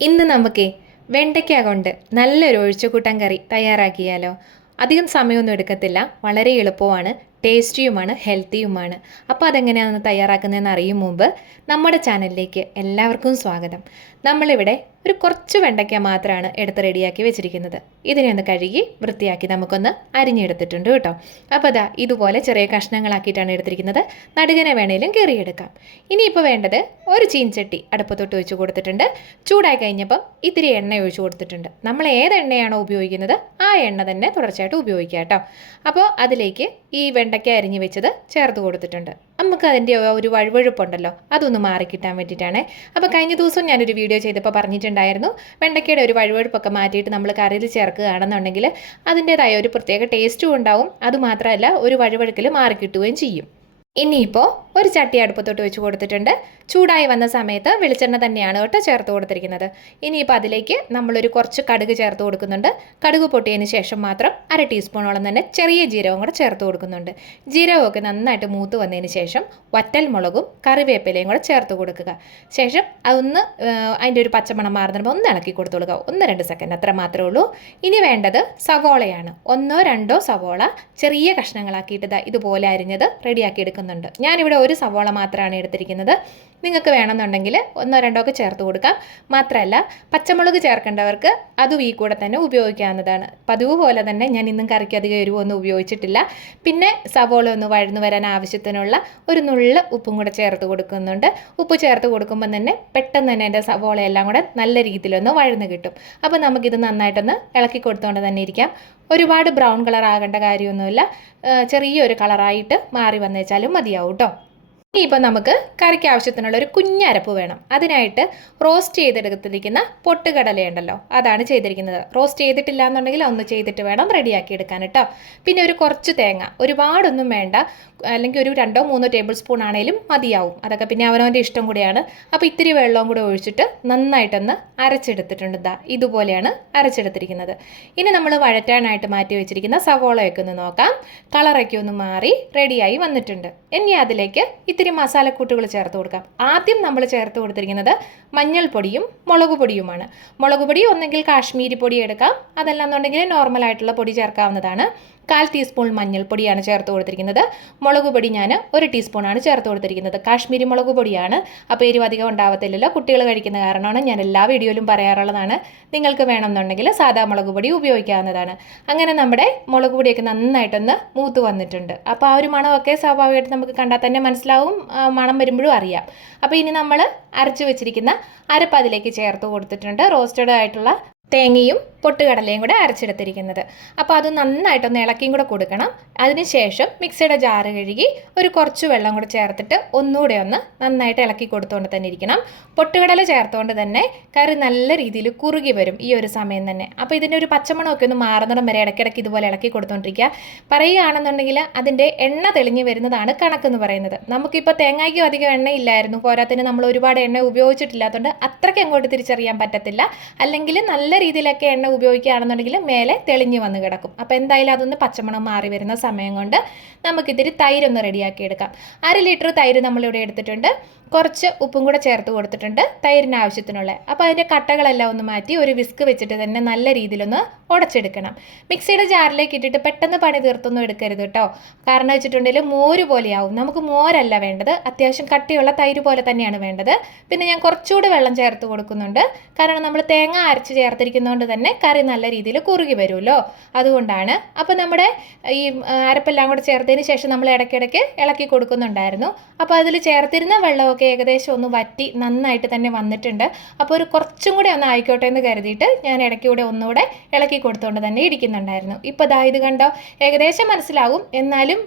ഇന്ന് നമുക്കേ വെണ്ടയ്ക്ക കൊണ്ട് നല്ലൊരു ഒഴിച്ചുകൂട്ടാൻ കറി തയ്യാറാക്കിയാലോ. അധികം സമയമൊന്നും എടുക്കത്തില്ല, വളരെ എളുപ്പമാണ്, ടേസ്റ്റിയുമാണ്, ഹെൽത്തിയുമാണ്. അപ്പോൾ അതെങ്ങനെയാണെന്ന് തയ്യാറാക്കുന്നതെന്ന് അറിയും മുമ്പ് നമ്മുടെ ചാനലിലേക്ക് എല്ലാവർക്കും സ്വാഗതം. നമ്മളിവിടെ ഒരു കുറച്ച് വെണ്ടയ്ക്ക മാത്രമാണ് എടുത്ത് റെഡിയാക്കി വെച്ചിരിക്കുന്നത്. ഇതിനെ ഒന്ന് കഴുകി വൃത്തിയാക്കി നമുക്കൊന്ന് അരിഞ്ഞെടുത്തിട്ടുണ്ട് കേട്ടോ. അപ്പോൾ അതാ ഇതുപോലെ ചെറിയ കഷ്ണങ്ങളാക്കിയിട്ടാണ് എടുത്തിരിക്കുന്നത്. നടുകനെ വേണേലും കീറിയെടുക്കാം. ഇനിയിപ്പോൾ വേണ്ടത് ഒരു ചീൻചട്ടി അടുപ്പത്തൊട്ട് ഒഴിച്ച് കൊടുത്തിട്ടുണ്ട്. ചൂടായി കഴിഞ്ഞപ്പം ഇത്തിരി എണ്ണ ഒഴിച്ച് കൊടുത്തിട്ടുണ്ട്. നമ്മൾ ഏത് എണ്ണയാണോ ഉപയോഗിക്കുന്നത് ആ എണ്ണ തന്നെ തുടർച്ചയായിട്ട് ഉപയോഗിക്കുക കേട്ടോ. അപ്പോൾ അതിലേക്ക് ഈ വെണ്ടയ്ക്ക അരിഞ്ഞ് വെച്ചത് ചേർത്ത് കൊടുത്തിട്ടുണ്ട്. നമുക്ക് അതിൻ്റെ ഒരു വഴുവഴുപ്പുണ്ടല്ലോ അതൊന്ന് മാറിക്കിട്ടാൻ വേണ്ടിയിട്ടാണ്. അപ്പോൾ കഴിഞ്ഞ ദിവസം ഞാനൊരു വീഡിയോ ചെയ്തപ്പോൾ പറഞ്ഞിട്ടുണ്ടായിരുന്നു, വെണ്ടയ്ക്കയുടെ ഒരു വഴുവഴുപ്പൊക്കെ മാറ്റിയിട്ട് നമ്മൾ കറിയിൽ ചേർക്കുകയാണെന്നുണ്ടെങ്കിൽ അതിൻ്റേതായ ഒരു പ്രത്യേക ടേസ്റ്റും ഉണ്ടാവും. അതുമാത്രമല്ല ഒരു വഴുവഴുക്കൽ മാറിക്കിട്ടുകയും ചെയ്യും. ഇനിയിപ്പോൾ ഒരു ചട്ടി അടുപ്പത്തോട്ട് വെച്ച് കൊടുത്തിട്ടുണ്ട്. ചൂടായി വന്ന സമയത്ത് വെളിച്ചെണ്ണ തന്നെയാണ് കേട്ടോ ചേർത്ത് കൊടുത്തിരിക്കുന്നത്. ഇനിയിപ്പോൾ അതിലേക്ക് നമ്മളൊരു കുറച്ച് കടുക് ചേർത്ത് കൊടുക്കുന്നുണ്ട്. കടുക് പൊട്ടിയതിന് ശേഷം മാത്രം 1/2 ടീസ്പൂണോളം തന്നെ ചെറിയ ജീരകം കൂടെ ചേർത്ത് കൊടുക്കുന്നുണ്ട്. ജീരകമൊക്കെ നന്നായിട്ട് മൂത്ത് വന്നതിന് ശേഷം വറ്റൽ മുളകും കറിവേപ്പിലയും കൂടെ ചേർത്ത് കൊടുക്കുക. ശേഷം അതൊന്ന് അതിൻ്റെ ഒരു പച്ചമണം മാറുന്നപ്പോൾ ഒന്ന് ഇളക്കി കൊടുത്തു കൊടുക്കുക. 1-2 സെക്കൻഡ് അത്ര മാത്രമേ ഉള്ളൂ. ഇനി വേണ്ടത് സവോളയാണ്. 1-2 സവോള ചെറിയ കഷ്ണങ്ങളാക്കിയിട്ട് ഇതുപോലെ അരിഞ്ഞത് റെഡിയാക്കി എടുക്കുന്നുണ്ട്. ഞാനിവിടെ ഒരു സവോള മാത്രമാണ് എടുത്തിരിക്കുന്നത്. നിങ്ങൾക്ക് വേണമെന്നുണ്ടെങ്കിൽ 1-2 ഒക്കെ ചേർത്ത് കൊടുക്കാം. മാത്രമല്ല പച്ചമുളക് ചേർക്കേണ്ടവർക്ക് അതും ഈ കൂടെ തന്നെ ഉപയോഗിക്കാവുന്നതാണ്. പതിവ് പോലെ തന്നെ ഞാൻ ഇന്നും കറിക്ക് അധികം എരിവൊന്നും ഉപയോഗിച്ചിട്ടില്ല. പിന്നെ സവോള ഒന്ന് വഴന്നു വരാൻ ആവശ്യത്തിനുള്ള ഒരു നുള്ള് ഉപ്പും കൂടെ ചേർത്ത് കൊടുക്കുന്നുണ്ട്. ഉപ്പ് ചേർത്ത് കൊടുക്കുമ്പോൾ തന്നെ പെട്ടെന്ന് തന്നെ എൻ്റെ സവോളയെല്ലാം കൂടെ നല്ല രീതിയിലൊന്ന് വഴന്ന് കിട്ടും. അപ്പോൾ നമുക്കിത് നന്നായിട്ടൊന്ന് ഇളക്കി കൊടുത്തുകൊണ്ട് തന്നെ ഇരിക്കാം. ഒരുപാട് ബ്രൗൺ കളർ ആകേണ്ട കാര്യമൊന്നുമില്ല, ചെറിയൊരു കളറായിട്ട് മാറി വന്നേച്ചാലും മതിയാവും കേട്ടോ. ഇനിയിപ്പോൾ നമുക്ക് കറിക്ക് ആവശ്യത്തിനുള്ള ഒരു കുഞ്ഞരപ്പ് വേണം. അതിനായിട്ട് റോസ്റ്റ് ചെയ്തെടുത്തിരിക്കുന്ന പൊട്ടുകടലയുണ്ടല്ലോ അതാണ് ചെയ്തിരിക്കുന്നത്. റോസ്റ്റ് ചെയ്തിട്ടില്ല എന്നുണ്ടെങ്കിൽ ഒന്ന് ചെയ്തിട്ട് വേണം റെഡിയാക്കി എടുക്കാൻ കേട്ടോ. പിന്നെ ഒരു കുറച്ച് തേങ്ങ, ഒരുപാടൊന്നും വേണ്ട, അല്ലെങ്കിൽ ഒരു 2-3 ടേബിൾ സ്പൂൺ ആണെങ്കിലും മതിയാവും. അതൊക്കെ പിന്നെ അവനവൻ്റെ ഇഷ്ടം കൂടിയാണ്. അപ്പോൾ ഇത്തിരി വെള്ളവും കൂടെ ഒഴിച്ചിട്ട് നന്നായിട്ടൊന്ന് അരച്ചെടുത്തിട്ടുണ്ട്. ഇതുപോലെയാണ് അരച്ചെടുത്തിരിക്കുന്നത്. ഇനി നമ്മൾ വഴറ്റാനായിട്ട് മാറ്റി വെച്ചിരിക്കുന്ന സവോളയൊക്കെ ഒന്ന് നോക്കാം. കളറൊക്കെ ഒന്ന് മാറി റെഡിയായി വന്നിട്ടുണ്ട്. ഇനി അതിലേക്ക് ഇത്തിരി മസാലക്കൂട്ടുകൾ ചേർത്ത് കൊടുക്കാം. ആദ്യം നമ്മൾ ചേർത്ത് കൊടുത്തിരിക്കുന്നത് മഞ്ഞൾപ്പൊടിയും മുളക് പൊടിയുമാണ്. മുളക് പൊടി ഒന്നെങ്കിൽ കാശ്മീരി പൊടി എടുക്കാം, അതല്ലാന്നുണ്ടെങ്കിൽ നോർമലായിട്ടുള്ള പൊടി ചേർക്കാവുന്നതാണ്. 1/4 ടീസ്പൂൺ മഞ്ഞൾപ്പൊടിയാണ് ചേർത്ത് കൊടുത്തിരിക്കുന്നത്. മുളക് പൊടി ഞാൻ 1 ടീസ്പൂണാണ് ചേർത്ത് കൊടുത്തിരിക്കുന്നത്. കാശ്മീരി മുളക് പൊടിയാണ്. അപ്പോൾ എരിവ് അധികം ഉണ്ടാവത്തില്ലല്ലോ, കുട്ടികൾ കഴിക്കുന്ന കാരണമാണ്. ഞാൻ എല്ലാ വീഡിയോയിലും പറയാറുള്ളതാണ്. നിങ്ങൾക്ക് വേണമെന്നുണ്ടെങ്കിൽ സാധാ മുളക് പൊടി ഉപയോഗിക്കാവുന്നതാണ്. അങ്ങനെ നമ്മുടെ മുളക് പൊടിയൊക്കെ നന്നായിട്ടൊന്ന് മൂത്ത് വന്നിട്ടുണ്ട്. അപ്പോൾ ആ ഒരു മണമൊക്കെ സ്വാഭാവികമായിട്ട് നമുക്ക് കണ്ടാൽ തന്നെ മനസ്സിലാവും, മണം വരുമ്പോഴും അറിയാം. അപ്പോൾ ഇനി നമ്മൾ അരച്ച് വെച്ചിരിക്കുന്ന അരപ്പ് അതിലേക്ക് ചേർത്ത് കൊടുത്തിട്ടുണ്ട്. റോസ്റ്റഡ് ആയിട്ടുള്ള തേങ്ങയും പൊട്ടുകടലയും കൂടെ അരച്ചെടുത്തിരിക്കുന്നത്. അപ്പോൾ അത് നന്നായിട്ടൊന്ന് ഇളക്കിയും കൂടെ കൊടുക്കണം. അതിനുശേഷം മിക്സിയുടെ ജാറ് കഴുകി ഒരു കുറച്ച് വെള്ളം കൂടെ ചേർത്തിട്ട് ഒന്നുകൂടെ ഒന്ന് നന്നായിട്ട് ഇളക്കി കൊടുത്തുകൊണ്ട് തന്നെ ഇരിക്കണം. പൊട്ടുകടല ചേർത്തുകൊണ്ട് തന്നെ കറി നല്ല രീതിയിൽ കുറുകി വരും ഈ ഒരു സമയം തന്നെ. അപ്പോൾ ഇതിൻ്റെ ഒരു പച്ചമണമൊക്കെ ഒന്ന് മാറുന്നിടം വരെ ഇടയ്ക്കിടയ്ക്ക് ഇതുപോലെ ഇളക്കി കൊടുത്തുകൊണ്ടിരിക്കുക. പറയുകയാണെന്നുണ്ടെങ്കിൽ അതിൻ്റെ എണ്ണ തെളിഞ്ഞ് വരുന്നതാണ് കണക്കെന്ന് പറയുന്നത്. നമുക്കിപ്പോൾ തേങ്ങയ്ക്കും അധികം എണ്ണ ഇല്ലായിരുന്നു, പോരാത്തിന് നമ്മൾ ഒരുപാട് എണ്ണ ഉപയോഗിച്ചിട്ടില്ലാത്തതുകൊണ്ട് അത്രയ്ക്ക് അങ്ങോട്ട് തിരിച്ചറിയാൻ പറ്റത്തില്ല. അല്ലെങ്കിൽ നല്ല രീതിയിലൊക്കെ എണ്ണ ഉപയോഗിക്കുകയാണെന്നുണ്ടെങ്കിൽ മേലെ തെളിഞ്ഞ് വന്ന് കിടക്കും. അപ്പോൾ എന്തായാലും അതൊന്ന് പച്ചമണം മാറി വരുന്ന സമയം കൊണ്ട് നമുക്കിതിരി തൈരൊന്ന് റെഡിയാക്കി എടുക്കാം. 1/2 ലിറ്റർ തൈര് നമ്മളിവിടെ എടുത്തിട്ടുണ്ട്. കുറച്ച് ഉപ്പും കൂടെ ചേർത്ത് കൊടുത്തിട്ടുണ്ട് തൈരിന് ആവശ്യത്തിനുള്ള. അപ്പോൾ അതിൻ്റെ കട്ടകളെല്ലാം ഒന്ന് മാറ്റി ഒരു വിസ്ക് വെച്ചിട്ട് തന്നെ നല്ല രീതിയിലൊന്ന് ഉടച്ചെടുക്കണം. മിക്സിയുടെ ജാറിലേക്ക് ഇട്ടിട്ട് പെട്ടെന്ന് പണി തീർത്തൊന്നും എടുക്കരുത് കേട്ടോ. കാരണം വെച്ചിട്ടുണ്ടെങ്കിൽ മോര് പോലെയാവും. നമുക്ക് മോരല്ല വേണ്ടത്, അത്യാവശ്യം കട്ടിയുള്ള തൈര് പോലെ തന്നെയാണ് വേണ്ടത്. പിന്നെ ഞാൻ കുറച്ചുകൂടി വെള്ളം ചേർത്ത് കൊടുക്കുന്നുണ്ട്. കാരണം നമ്മൾ തേങ്ങ അരച്ച് ചേർത്തിരിക്കുന്നതുകൊണ്ട് തന്നെ കറി നല്ല രീതിയിൽ കുറുകി വരുമല്ലോ, അതുകൊണ്ടാണ്. അപ്പോൾ നമ്മുടെ ഈ അരപ്പെല്ലാം കൂടെ ചേർത്തതിന് ശേഷം നമ്മൾ ഇടയ്ക്കിടയ്ക്ക് ഇളക്കി കൊടുക്കുന്നുണ്ടായിരുന്നു. അപ്പോൾ അതിൽ ചേർത്തിരുന്ന വെള്ളമൊക്കെ ഏകദേശം ഒന്ന് വറ്റി നന്നായിട്ട് തന്നെ വന്നിട്ടുണ്ട്. അപ്പോൾ ഒരു കുറച്ചും കൂടെ ഒന്ന് ആയിക്കോട്ടെ എന്ന് കരുതിയിട്ട് ഞാൻ ഇടയ്ക്ക് കൂടെ ഒന്നുകൂടെ ഇളക്കി കൊടുത്തുകൊണ്ട് തന്നെ ഇരിക്കുന്നുണ്ടായിരുന്നു. ഇപ്പോൾ ഇത് കണ്ടോ, ഏകദേശം മനസ്സിലാവും, എന്നാലും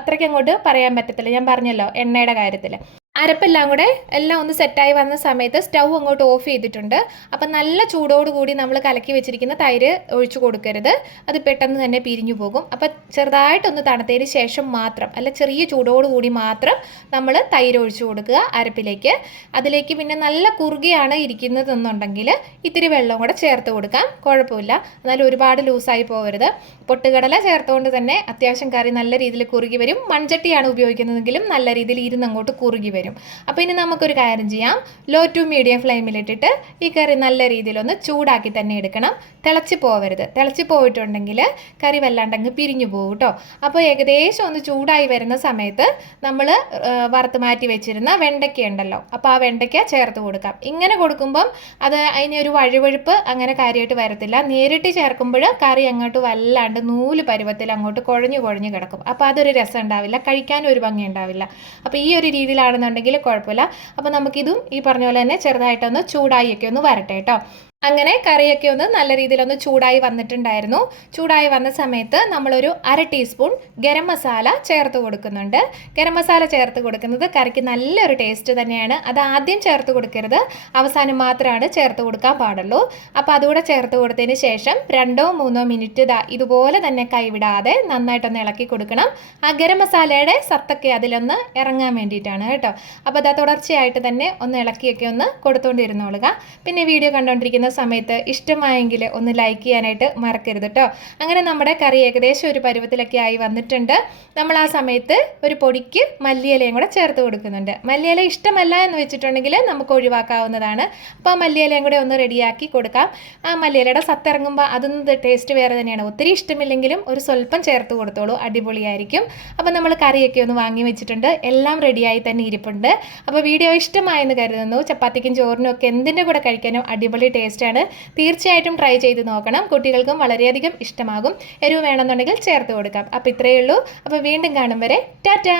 അത്രയ്ക്ക് അങ്ങോട്ട് പറയാൻ പറ്റത്തില്ല. ഞാൻ പറഞ്ഞല്ലോ എണ്ണയുടെ കാര്യത്തിൽ. അരപ്പെല്ലാം കൂടെ എല്ലാം ഒന്ന് സെറ്റായി വന്ന സമയത്ത് സ്റ്റൗ അങ്ങോട്ട് ഓഫ് ചെയ്തിട്ടുണ്ട്. അപ്പം നല്ല ചൂടോടുകൂടി നമ്മൾ കലക്കി വെച്ചിരിക്കുന്ന തൈര് ഒഴിച്ചു കൊടുക്കരുത്, അത് പെട്ടെന്ന് തന്നെ പിരിഞ്ഞു പോകും. അപ്പം ചെറുതായിട്ടൊന്ന് തണുത്തതിന് ശേഷം മാത്രം, അല്ല ചെറിയ ചൂടോടുകൂടി മാത്രം നമ്മൾ തൈര് ഒഴിച്ചു കൊടുക്കുക അരപ്പിലേക്ക്. അതിലേക്ക് പിന്നെ നല്ല കുറുകിയാണ് ഇരിക്കുന്നതെന്നുണ്ടെങ്കിൽ ഇത്തിരി വെള്ളം കൂടെ ചേർത്ത് കൊടുക്കാം, കുഴപ്പമില്ല. എന്നാലും ഒരുപാട് ലൂസായി പോകരുത്. പൊട്ടുകടല ചേർത്തുകൊണ്ട് തന്നെ അത്യാവശ്യം കറി നല്ല രീതിയിൽ കുറുകി വരും. മൺചട്ടിയാണ് ഉപയോഗിക്കുന്നതെങ്കിലും നല്ല രീതിയിൽ ഇരുന്നങ്ങോട്ട് കുറുകി വരും. വരും. അപ്പോൾ ഇനി നമുക്കൊരു കാര്യം ചെയ്യാം. ലോ ടു മീഡിയം ഫ്ലെയിമിലിട്ടിട്ട് ഈ കറി നല്ല രീതിയിലൊന്ന് ചൂടാക്കി തന്നെ എടുക്കണം. തിളച്ച് പോവരുത്. തിളച്ച് പോയിട്ടുണ്ടെങ്കിൽ കറി വല്ലാണ്ടങ്ങ് പിരിഞ്ഞു പോകും കേട്ടോ. അപ്പോൾ ഏകദേശം ഒന്ന് ചൂടായി വരുന്ന സമയത്ത് നമ്മൾ വറുത്ത് മാറ്റി വെച്ചിരുന്ന വെണ്ടയ്ക്ക ഉണ്ടല്ലോ, അപ്പോൾ ആ വെണ്ടയ്ക്ക ചേർത്ത് കൊടുക്കാം. ഇങ്ങനെ കൊടുക്കുമ്പം അത് അതിനൊരു വഴുവഴുപ്പ് അങ്ങനെ കാര്യമായിട്ട് വരത്തില്ല. നേരിട്ട് ചേർക്കുമ്പോൾ കറി അങ്ങോട്ട് വല്ലാണ്ട് നൂല് പരുവത്തിൽ അങ്ങോട്ട് കുഴഞ്ഞു കിടക്കും. അപ്പോൾ അതൊരു രസം ഉണ്ടാവില്ല, കഴിക്കാനും ഒരു ഭംഗി ഉണ്ടാവില്ല. അപ്പോൾ ഈ ഒരു രീതിയിലാണെന്നുണ്ടെങ്കിൽ കുഴപ്പമില്ല. അപ്പോൾ നമുക്കിതും ഈ പറഞ്ഞ പോലെ തന്നെ ചെറുതായിട്ടൊന്ന് ചൂടായിയൊക്കെ ഒന്ന് വരട്ടെ കേട്ടോ. അങ്ങനെ കറിയൊക്കെ ഒന്ന് നല്ല രീതിയിലൊന്ന് ചൂടായി വന്നിട്ടുണ്ടായിരുന്നു. ചൂടായി വന്ന സമയത്ത് നമ്മളൊരു 1/2 ടീസ്പൂൺ ഗരം മസാല ചേർത്ത് കൊടുക്കുന്നുണ്ട്. ഗരം മസാല ചേർത്ത് കൊടുക്കുന്നത് കറിക്ക് നല്ലൊരു ടേസ്റ്റ് തന്നെയാണ്. അത് ആദ്യം ചേർത്ത് കൊടുക്കരുത്, അവസാനം മാത്രമാണ് ചേർത്ത് കൊടുക്കാൻ പാടുള്ളൂ. അപ്പോൾ അതുകൂടെ ചേർത്ത് കൊടുത്തതിന് ശേഷം 2-3 മിനിറ്റ് ഇതുപോലെ തന്നെ കൈവിടാതെ നന്നായിട്ടൊന്ന് ഇളക്കി കൊടുക്കണം. ആ ഗരം മസാലയുടെ സത്തൊക്കെ അതിലൊന്ന് ഇറങ്ങാൻ വേണ്ടിയിട്ടാണ് കേട്ടോ. അപ്പോൾ അത് തുടർച്ചയായിട്ട് തന്നെ ഒന്ന് ഇളക്കിയൊക്കെ ഒന്ന് കൊടുത്തുകൊണ്ടിരുന്നോളുക. പിന്നെ വീഡിയോ കണ്ടുകൊണ്ടിരിക്കുന്ന സമയത്ത് ഇഷ്ടമായെങ്കിൽ ഒന്ന് ലൈക്ക് ചെയ്യാനായിട്ട് മറക്കരുത് കേട്ടോ. അങ്ങനെ നമ്മുടെ കറി ഏകദേശം ഒരു പരുവത്തിലൊക്കെ ആയി വന്നിട്ടുണ്ട്. നമ്മൾ ആ സമയത്ത് ഒരു പൊടിക്ക് മല്ലിയിലയും കൂടെ ചേർത്ത് കൊടുക്കുന്നുണ്ട്. മല്ലിയില ഇഷ്ടമല്ല എന്ന് വെച്ചിട്ടുണ്ടെങ്കിൽ നമുക്ക് ഒഴിവാക്കാവുന്നതാണ്. അപ്പോൾ ആ മല്ലിയിലയും കൂടെ ഒന്ന് റെഡിയാക്കി കൊടുക്കാം. ആ മല്ലിയിലയുടെ സത്തിറങ്ങുമ്പോൾ അതൊന്നും ടേസ്റ്റ് വേറെ തന്നെയാണ്. ഒത്തിരി ഇഷ്ടമില്ലെങ്കിലും ഒരു സ്വല്പം ചേർത്ത് കൊടുത്തോളൂ, അടിപൊളിയായിരിക്കും. അപ്പോൾ നമ്മൾ കറിയൊക്കെ ഒന്ന് വാങ്ങി വെച്ചിട്ടുണ്ട്. എല്ലാം റെഡിയായി തന്നെ ഇരിപ്പുണ്ട്. അപ്പോൾ വീഡിയോ ഇഷ്ടമായെന്ന് കരുതുന്നു. ചപ്പാത്തിക്കും ചോറിനും ഒക്കെ എന്തിൻ്റെ കൂടെ കഴിക്കാനും അടിപൊളി ടേസ്റ്റ് ആണ്. തീർച്ചയായിട്ടും ട്രൈ ചെയ്ത് നോക്കണം. കുട്ടികൾക്കും വളരെയധികം ഇഷ്ടമാകും. എരിവ് വേണമെന്നുണ്ടെങ്കിൽ ചേർത്ത് കൊടുക്കാം. അപ്പോൾ ഇത്രയേ ഉള്ളൂ. അപ്പോൾ വീണ്ടും കാണും വരെ ടാറ്റാ.